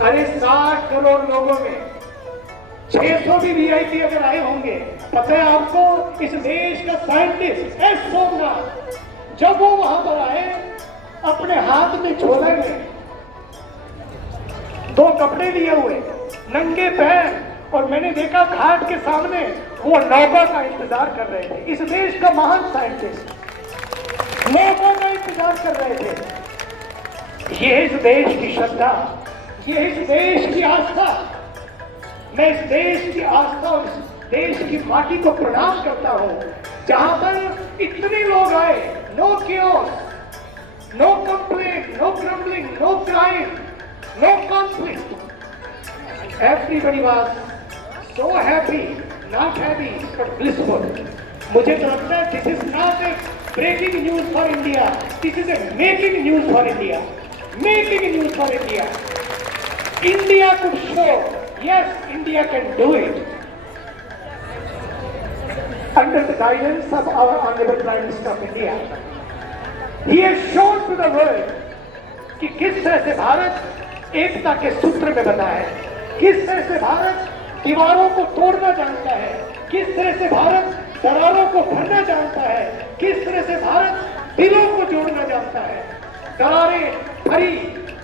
अरे 60 करोड़ लोगों में 600 भी वीआईपी अगर आए होंगे, पता है आपको, इस देश का साइंटिस्ट एस सोमनाथ, जब वो वहां पर आए, अपने हाथ में झोला में 2 कपड़े लिए हुए, नंगे पैर, और मैंने देखा घाट के सामने वो नौका का इंतजार कर रहे थे। इस देश का महान साइंटिस्ट नौका का इंतजार कर रहे थे। ये इस देश की श्रद्धा, ये इस देश की आस्था। मैं इस देश की आस्था और इस देश की माटी को प्रणाम करता हूं, जहां पर इतने लोग आए। No chaos, no complaint, no grumbling, no crime, no conflict. Everybody was so happy, not happy, but blissful. मुझे तो लगता है this is not a breaking news for India, this is a making news for India, making news for India. India could show, yes, India can do it. Under the guidance of our Honorable Prime Minister of India, he has shown to the world कि किस तरह से भारत एकता के सूत्र में बना है, किस तरह से भारत दीवारों को तोड़ना जानता है, किस तरह से भारत दरारों को भरना जानता है, किस तरह से भारत दिलों को जोड़ना जानता है। दरारें भरी,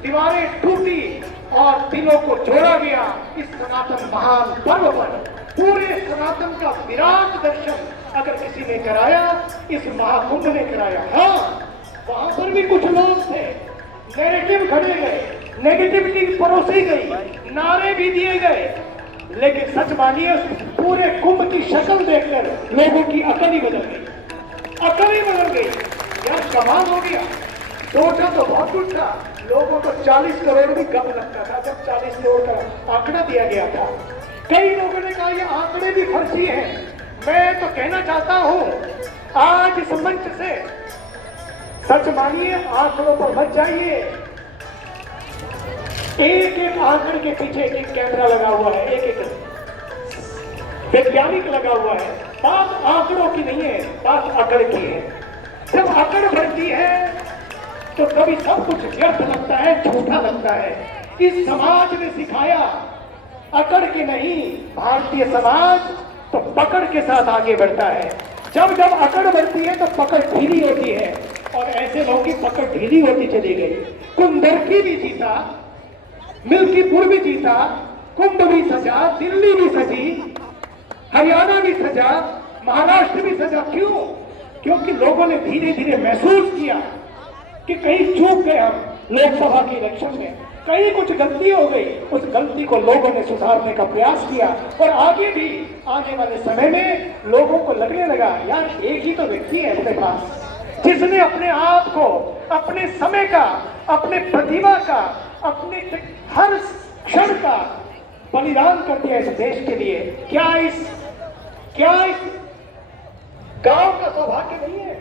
दीवारें टूटी और दिलों को जोड़ा गया इस सनातन महान पर्व पर। पूरे सनातन का विराट दर्शन अगर किसी ने कराया, इस महाकुंभ ने कराया। हाँ, वहां पर भी कुछ लोग थे, नेगेटिव खड़े गए, नेगेटिविटी परोसी गई, नारे भी दिए गए, लेकिन सच मानिए पूरे कुंभ की शक्ल देखकर लोगों की अकल ही बदल गई, अकल ही बदल गई। यार कमाल हो गया। सोचा तो बहुत कुछ था, लोगों को 40 करोड़ भी कम लगता था जब 40 करोड़ का आंकड़ा दिया गया था। कई लोगों ने कहा ये आंकड़े भी फर्जी हैं। मैं तो कहना चाहता हूं आज इस मंच से, सच मानिए, आंकड़ों पर मत जाइए। एक एक आंकड़े के पीछे एक कैमरा लगा हुआ है, एक एक वैज्ञानिक लगा हुआ है। बात आंकड़ों की नहीं है, बात अकड़ की है। जब अकड़ बढ़ती है तो कभी सब कुछ व्यर्थ लगता है, झूठा लगता है। इस समाज ने सिखाया अकड़ के नहीं, भारतीय समाज तो पकड़ के साथ आगे बढ़ता है। जब जब अकड़ बढ़ती है तो पकड़ ढीली होती है, और ऐसे लोगों की पकड़ ढीली होती चली गई। कुंदरकी भी जीता, मिल्कीपुर भी जीता, कुंभ भी सजा, दिल्ली भी सजी, हरियाणा भी सजा, महाराष्ट्र भी सजा। क्यों? क्योंकि लोगों ने धीरे धीरे महसूस किया कि कहीं चूक गए हम लोकसभा के इलेक्शन में, कहीं कुछ गलती हो गई। उस गलती को लोगों ने सुधारने का प्रयास किया, और आगे भी आने वाले समय में लोगों को लगने लगा यार एक ही तो व्यक्ति है अपने पास जिसने अपने आप को, अपने समय का, अपने प्रतिभा का, अपने हर क्षण का बलिदान कर दिया इस देश के लिए। क्या इस गांव का सौभाग्य नहीं है?